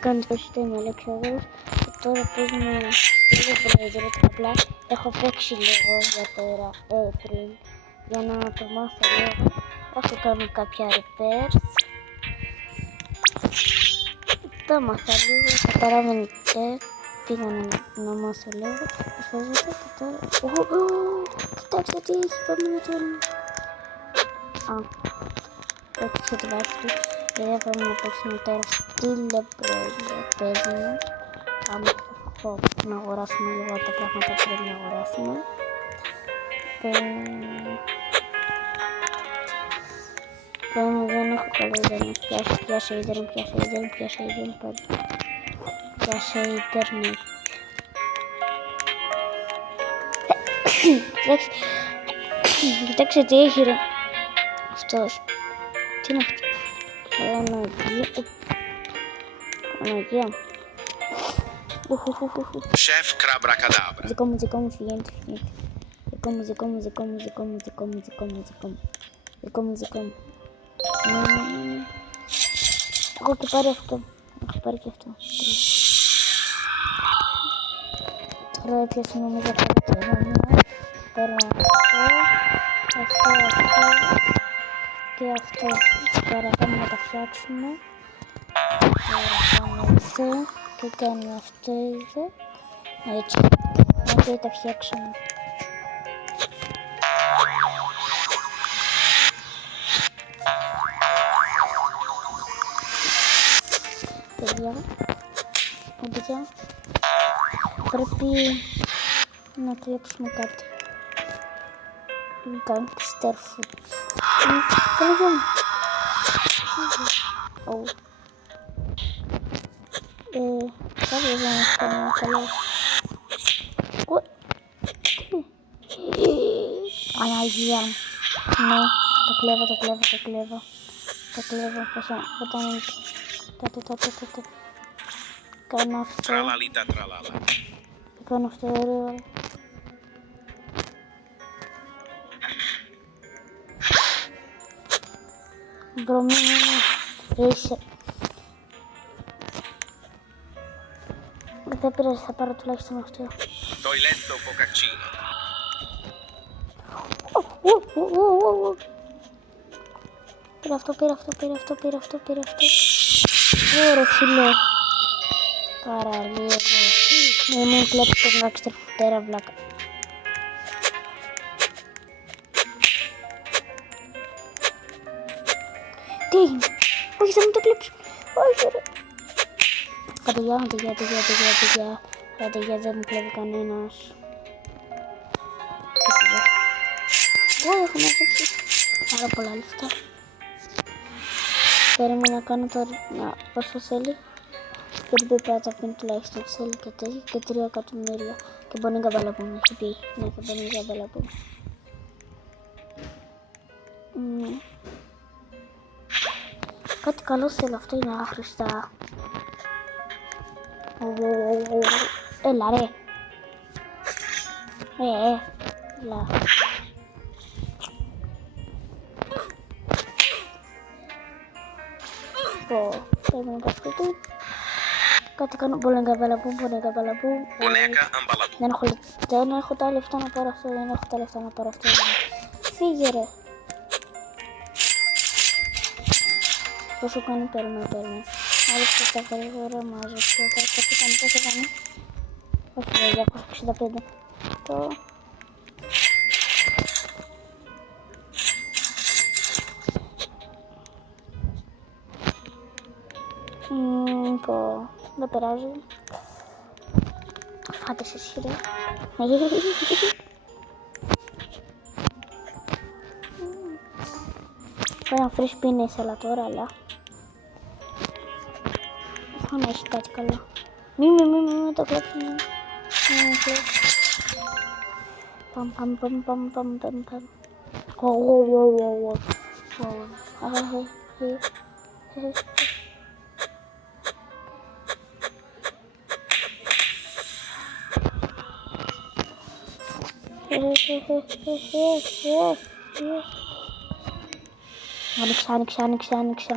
Κάνεις το σύστημα Αλέξανδρος και τώρα παίζουμε στο Brader. Απλά έχω παίξει λίγο για τώρα πριν για να το μάθω λίγο. Έχω κάνει κάποια repairs. Τα μάθα λίγο, καταλάβαινε πήγα να μάθω λίγο. Προσφάζεται και τώρα... Κοιτάξτε τι έχει, πάμε να τον... Έπαιξε τη βάση του. Βέβαια πάμε να παίξουμε τώρα στη Brader. Παίζουμε. Πάμε να αγοράσουμε λίγο τα πράγματα που πρέπει να αγοράσουμε. Δεν έχω καλό ίντερνετ. Πιάσε ίντερνετ. Κοιτάξτε τι έχει ρε αυτός. Τι είναι αυτό? Παναγία. Chef Crabra-Cadabra. Δικό μου φυγαίνει. Δικό μου. Έχω και πάρει αυτό. Έχω πάρει και αυτό. Τώρα έπιασε νομίζω καλύτερα. Παίρνω αυτό και αυτό. Τώρα πάμε να τα φτιάξουμε. Τώρα πάμε εδώ και κάνουμε αυτό εδώ. Έτσι. Και τα φτιάξαμε. Παιδιά, πρέπει να κλέψουμε κάτι. Gangster food. Κάτι δεν έχει κάνει καλά. Αναγία. Ναι, το κλέβω. Πόσο, όταν τότε. Κάνω αυτό. Tralalita tralala. Κάνω αυτό ωραίο. Μπρομίνι. Είσαι. Δεν πειράζει, θα πάρω τουλάχιστον αυτό. Toiletto Bocaccino. Πήρα αυτό. Ωραία φίλε. Καραλίγο. Μην κλέψει το Gangster Food, βλάκα. Τι έγινε? Όχι, θα μου το κλέψουν. Όχι ρε. Κατηγιά, δεν μου κλέβει κανένας. Εγώ έχω μαζέψει πάρα πολλά λεφτά. Περίμενα να κάνω τώρα πόσο θέλει. Και την πίπα τα πίνει τουλάχιστον θέλει και τέτοια και 3 εκατομμύρια. Και μπορεί να καμπαλαπούν, έχει πει. Ναι, και μπορεί να καμπαλαπούν. Κάτι καλό θέλω, αυτό είναι άχρηστα. Έλα ρε. Έλα. Πρέπει να το αυτό. Κάτι κάνω, μπορεί να καμπαλαπού. Boneca Ambaladu. Δεν έχω τα λεφτά να πάρω αυτό, Φύγε ρε. Πόσο κάνει, παίρνω. Άλλωστε τα γρήγορα μάζεψε. Πόσο κάνει. Όχι, 265. Το... Δεν περάζει. Φάτε σε εσύ ρε. Πρέπει να φρεις πίνες αλλά τώρα, αλλά θα να έχει κάτι καλό. Μην το κλέψουμε. Πάμε.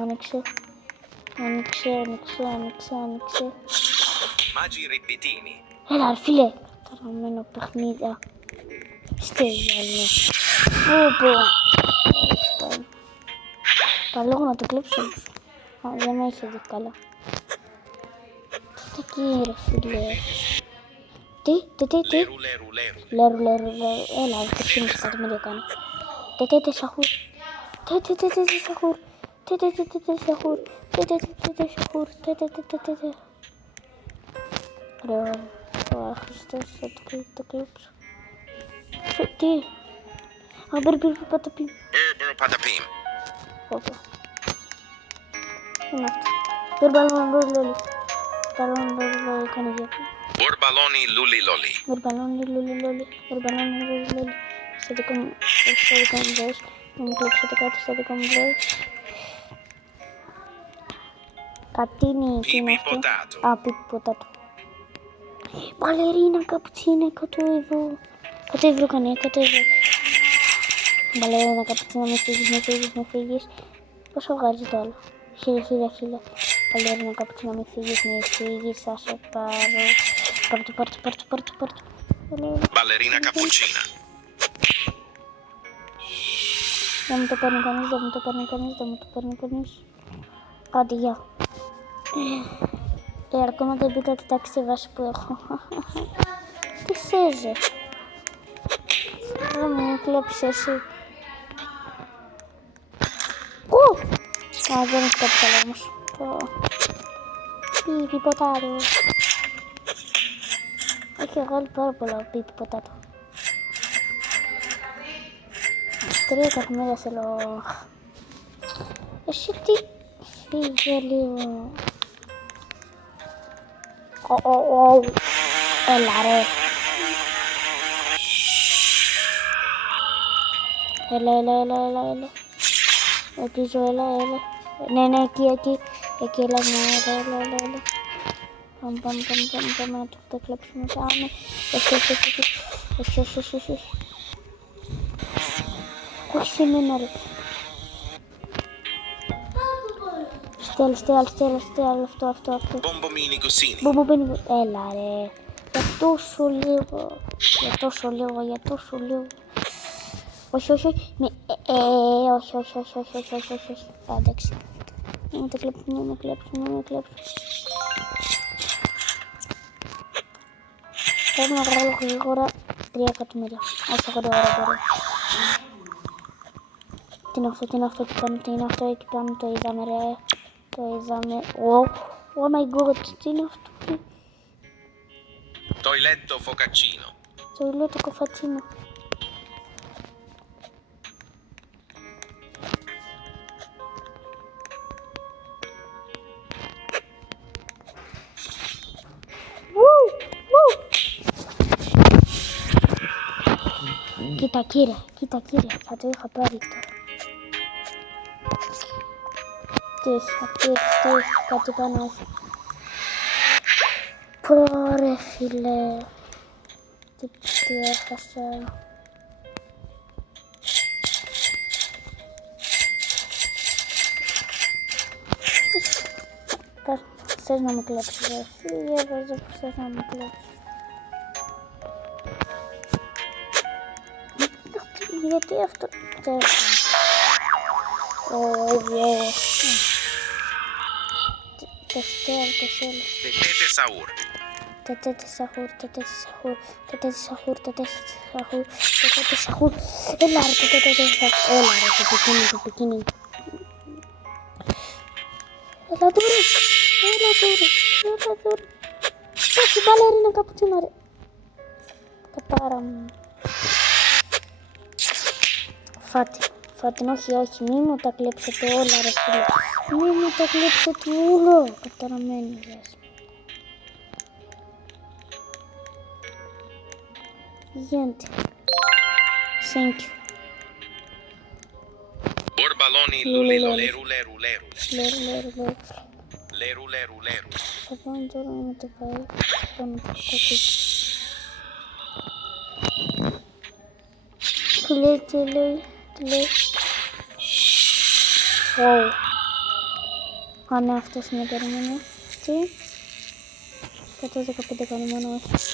Άνοιξε. Άνοιξε. Magi ribbitini. Έλα ρε φίλε. Καταραμένο παιχνίδια. Στέλνει. Πω. Παλόγω να το κλέψω. Δεν με έχει δει καλά. Τι εκεί ρε φίλε. Τι. Leru. Έλα ρε 3,5 εκατομμύρια κάνω. Σαχούρ. Ωραία. Ωραία, Χριστός, θα το κλέψω. Τι. Παταπί. Patapim. Όπα. Είναι αυτό. Μπερμπαλόν λόλι. Κάνει για αυτό. Borbaloni luli loli. Μπερμπαλόν λόλι. Στο δικό μου βρες. Να μου κλέψετε κάτι στο δικό μου βρες. Κατίνι, τι είναι αυτό. Potato. Α, πιπι ποτάτο. Μπαλερίνα καπουτσίνα, 100 ευρώ κάνει, 100 ευρώ. Μπαλερίνα καπουτσίνα, μη φύγεις. Πόσο βγάζει το άλλο. 1000. Μπαλερίνα καπουτσίνα, μη φύγεις, θα σε πάρω. Πάρ' το. Ballerina cappuccina. Δεν μου το παίρνει κανείς. Άντε, γεια. Ακόμα δεν μπήκα τη τάξη βάση που έχω. Τι σέζε. Δεν μου κλέψεις εσύ. Α, δεν έχει κάτι καλό όμως. Πιπι ποτάτο. Έχει βγάλει πάρα πολλά πιπι ποτάτο. 3 εκατομμύρια θέλω. Εσύ τι. Φύγε λίγο. Έλα ρε. Έλα. Ελπίζω, έλα. Ναι, εκεί. Εκεί, έλα. Πάμε να το κλέψουμε. Πάμε. Όχι. Όχι σε μένα ρε. Στέλ, αυτό. Bombomini gosini. Μπομποβίνι, έλα ρε. Για τόσο λίγο. Όχι. Όχι. Εντάξει. Να με κλέψουν. Πρέπει να βγάλω γρήγορα 3 εκατομμύρια. Όσο γρήγορα μπορώ. Τι είναι αυτό εκεί πάνω, το είδαμε ρε. Oh my god, τι είναι αυτό. Toiletto focaccino. Το λέω το κοφατσίνο. Κοίτα κύριε, θα το είχα πάρει τώρα. Τι έχει, κάτι πάνω έχει. Πόρε φίλε. Τι έχασα. Θες να μου κλέψεις ρε φίλε, βάζω που θες να μου κλέψεις. Γιατί αυτό το Tetete saur. Tetete sahur. Έλα ρε το πικίνι. Έλα τώρα. Πάση μπαλερίνα καπουτσίνα ρε. Κατάρα μου. Φάτιν, όχι, μη μου τα κλέψετε όλα ρε φίλε. Μη μου τα κλέψετε όλα. Καταραμένη λες. Gente. Thank you. Borbaloni luli leru. Leru. Θα πάμε τώρα να με το πάει. Πάμε το κόκκι. Τι λέει. Α, ναι, αυτός είναι, περίμενε. Τι. 115 κάνει μόνο, όχι.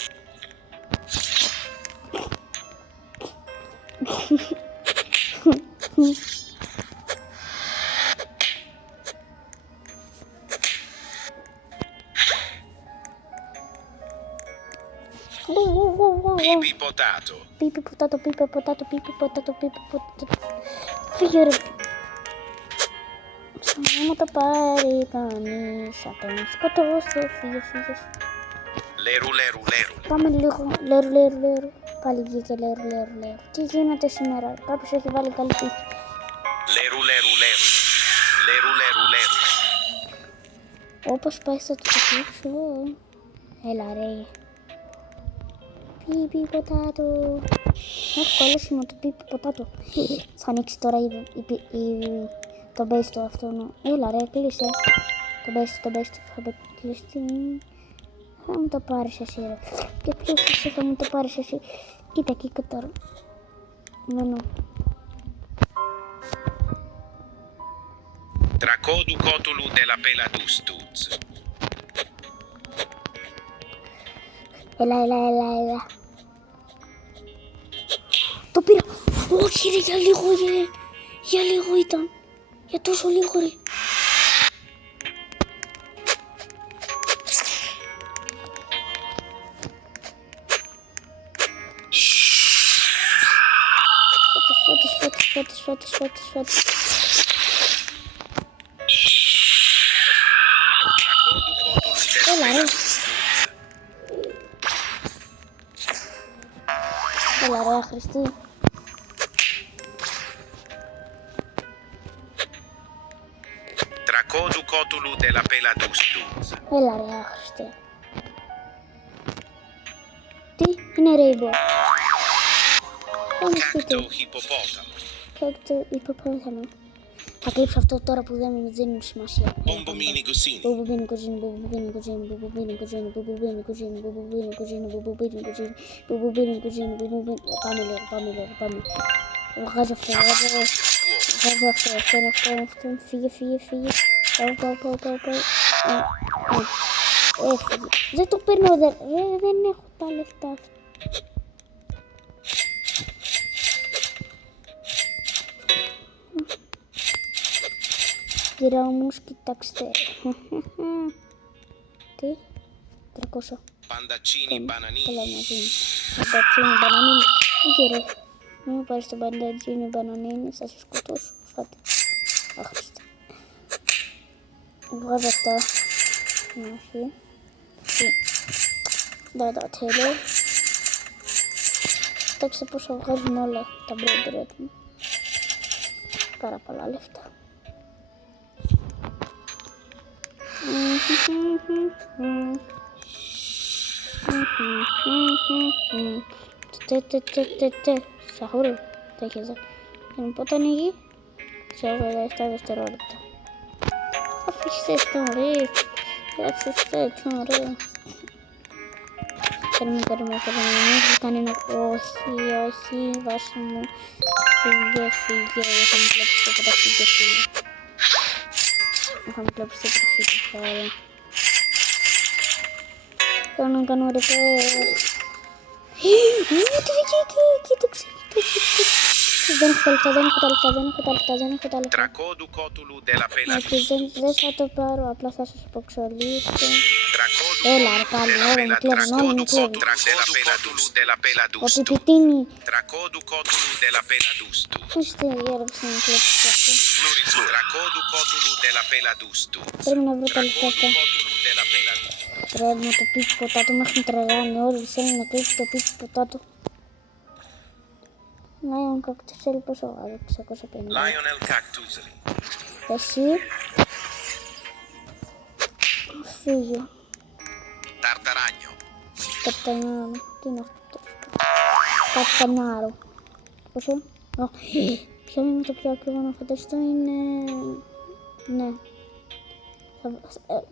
Pipi potato. Πίπι ποτάτο, πίπι ποτάτο, πίπι ποτάτο, πίπι ποτάτο. Φύγε ρε. Σαν να το πάρει κανείς, θα τον σκοτώσω. Φύγε, φύγε. Leru, leru, leru. Πάμε λίγο. Λέρου, λέρου, λέρου. Πάλι βγήκε λέρου, λέρου, λέρου. Τι γίνεται σήμερα, κάποιος έχει βάλει καλή τύχη. Leru, leru, leru. Leru, leru, leru. Όπως πάει στο τραπέζι. Έλα ρε. Πίπι ποτάτο. Έχω κολλήσει με το πίπι ποτάτο. Θα ανοίξει τώρα το base του αυτό. Έλα ρε, κλείσε. Το base του θα κλειστεί. Θα μου το πάρεις εσύ ρε. Και ποιος εσύ θα μου το πάρεις εσύ. Κοίτα, κοίτα τώρα. Μένω. Tracodu cotulu della peladustuz. Έλα. Το πήρα. Όχι ρε, για λίγο ήταν. Για τόσο λίγο ρε. Φώτης. Tracodu cotulu della Έλα ρε. Έλα ρε, Χριστί. Tracodu cotulu della peladustuz. Έλα ρε, άχρηστε. Τι, είναι rainbow. Πάμε σπίτι. Cacto hippopotamo. Κάτω υποπόθαμε. Θα κλείψω αυτό τώρα που δεν μου δίνουν σημασία. Bombomini cosini. Μπομποβίνι κουζίνι. Πάμε λίγο. Βγάζω αυτό. Φύγε. Πάω. Έφυγε. Δεν το παίρνω, δεν έχω τα λεφτά. Κύριε όμως, κοιτάξτε. Τι, 300. Pandaccini Καλά bananini. να δίνει. Παντατσίνι, μπανανίνι. Φύγε ρε. Μην μου πάρεις το παντατσίνι, μπανανίνι, θα σε σκοτώσω. Φάτε. Άχρηστα. Βγάζω αυτά. Όχι. Δεν τα θέλω. Κοιτάξτε πόσο βγάζουν όλα τα μπρέντρετ μου. Πάρα πολλά λεφτά. Σαχούρου, το έχεις δει. Πότε ανοίγει? Σε 87 δευτερόλεπτα. Αφήστε το ρε. Παίρνουμε. Κανένα. Όχι, βάση μου. Φύγε. Δεν θα μου κλέψει τίποτα, φύγε. Δεν θα μου κλέψει τίποτα, φύγε. Θέλω να κάνω repair. Τι βγήκε, κοίταξε. Δεν έχω τα λεφτά. Tracodu cotulu della Όχι, peladustuz. δεν θα το πάρω, απλά θα σας υποξολύσω. Tracodu Έλα ρε πάλι, όλα μου κλέβουν. della Ο peladustuz. πιπιτίνι. Tracodu cotulu della peladustuz. Είστε διάρρευση να μου κλέψεις αυτό. Tracodu cotulu della peladustuz. Πρέπει να βρω τα λεφτά αυτά. Cotulu della peladustuz. Πρέπει να το πίπι ποτάτο, με έχουν τρελάνει όλοι. Θέλουν να κλείψει το πίπι ποτάτο. Lion Cactus, πόσο βγάζει, 650. Lionel Cactus. Εσύ. Φύγε. Tartaragno. Καπτανιάρο. Τι είναι αυτό? Καπτανιάρο. Πόσο? Ποιο είναι το πιο ακριβό να φανταστώ? Είναι... Ναι.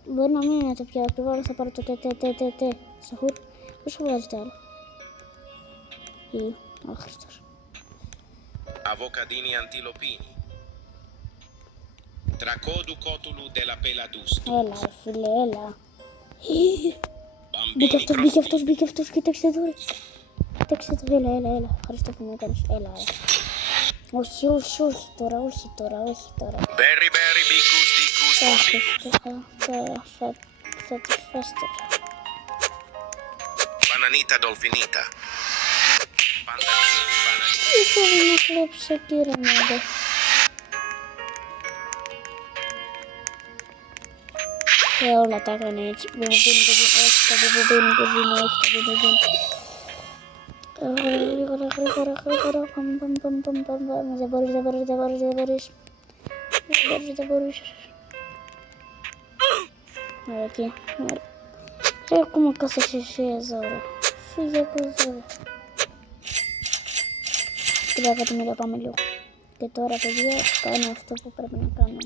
Μπορεί να μην είναι το πιο ακριβό, αλλά θα πάρω το τε. Σαχούρ. Πόσο βγάζει το άλλο? Ή... Χριστός. Avocadini antilopini. Tracodu cotulu de la peladustus. Έλα, ρε φίλε, έλα. Μπήκε αυτός, κοίταξε εδώ, ρε. Κοίταξε εδώ, έλα. Ευχαριστώ που με έκανες, έλα, ρε. Όχι τώρα. Berry, berry, bicus, dicus, Θα τη φας τώρα. bananita dolfinita. Pantacini, bananita. Ήθελα να κλέψω τη ρεμόντα. Όλα τα έκανε έτσι. Μπουμπουμπίνι, όχι τα μπουμπουμπίνι, γρήγορα. Δεν μπορείς. Ωραία, εκεί. Ρε, ακόμα κάθεσαι εσύ εδώ, ρε. Φύγε από εδώ. Κοιτάξτε, μίλα, πάμε λίγο. Και τώρα, παιδιά, κάνω αυτό που πρέπει να κάνω.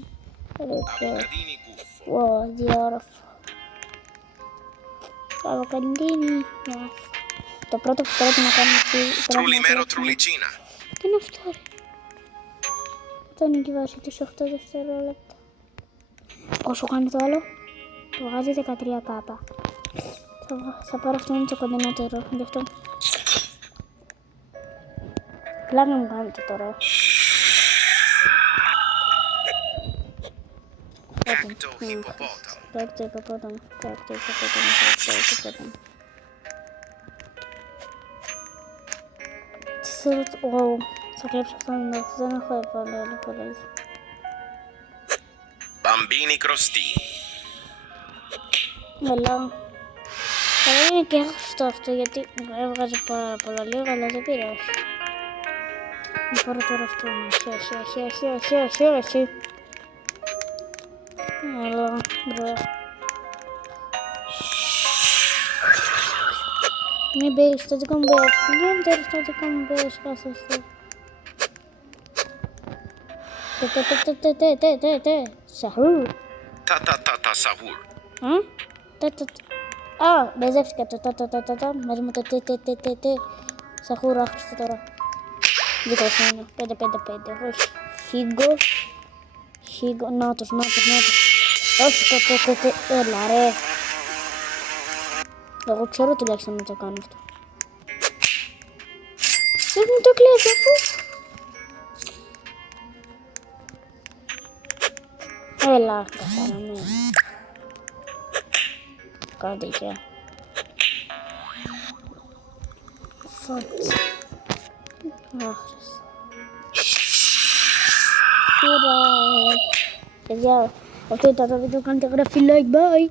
Avocadini guffo. Διόροφο. Αβοκαντίνι. Το πρώτο που πρέπει να κάνουμε... Trullimero, trullicina. Τι είναι αυτό, ρε. Αυτό είναι η βάση τους 8 δευτερόλεπτα. Όσο κάνει το άλλο, το βγάζει 13 κάπα. Θα πάρω αυτό, είναι το κοντινότερο, γι' αυτό. Πλάνα μου κάνετε τώρα. Cacto hippopotamo. Cacto hippopotamo. Θα κλέψω αυτό, δεν έχω πολλές. Bambini crostini. Έλα. Αλλά είναι και άχρηστο αυτό, γιατί έβγαζε πάρα πολλά λίγο, αλλά δεν πειράζει. Να πάρω τώρα αυτό, όχι. Έλα, μπρο. Μην μπεις, το δικό μου μπες. Δεν τέλος το δικό μου μπες, χάσαστε. Σαχούρ. Ta sahur. Α, μπεζεύτηκα το τα μαζί με το τε. Σαχούρ, άχρηστο τώρα. Δικός είναι, 5, όχι. Χίγκο, νότος. Όχι, το, έλα ρε. Εγώ ξέρω τουλάχιστον να το κάνω αυτό. Δεν μου το κλέβει αφού. Έλα, καθαρά, ναι. Κάντε και. Φώτς. Άχρηστο. Παιδιά, αυτό ήταν το βίντεο, κάντε γραφή like, bye!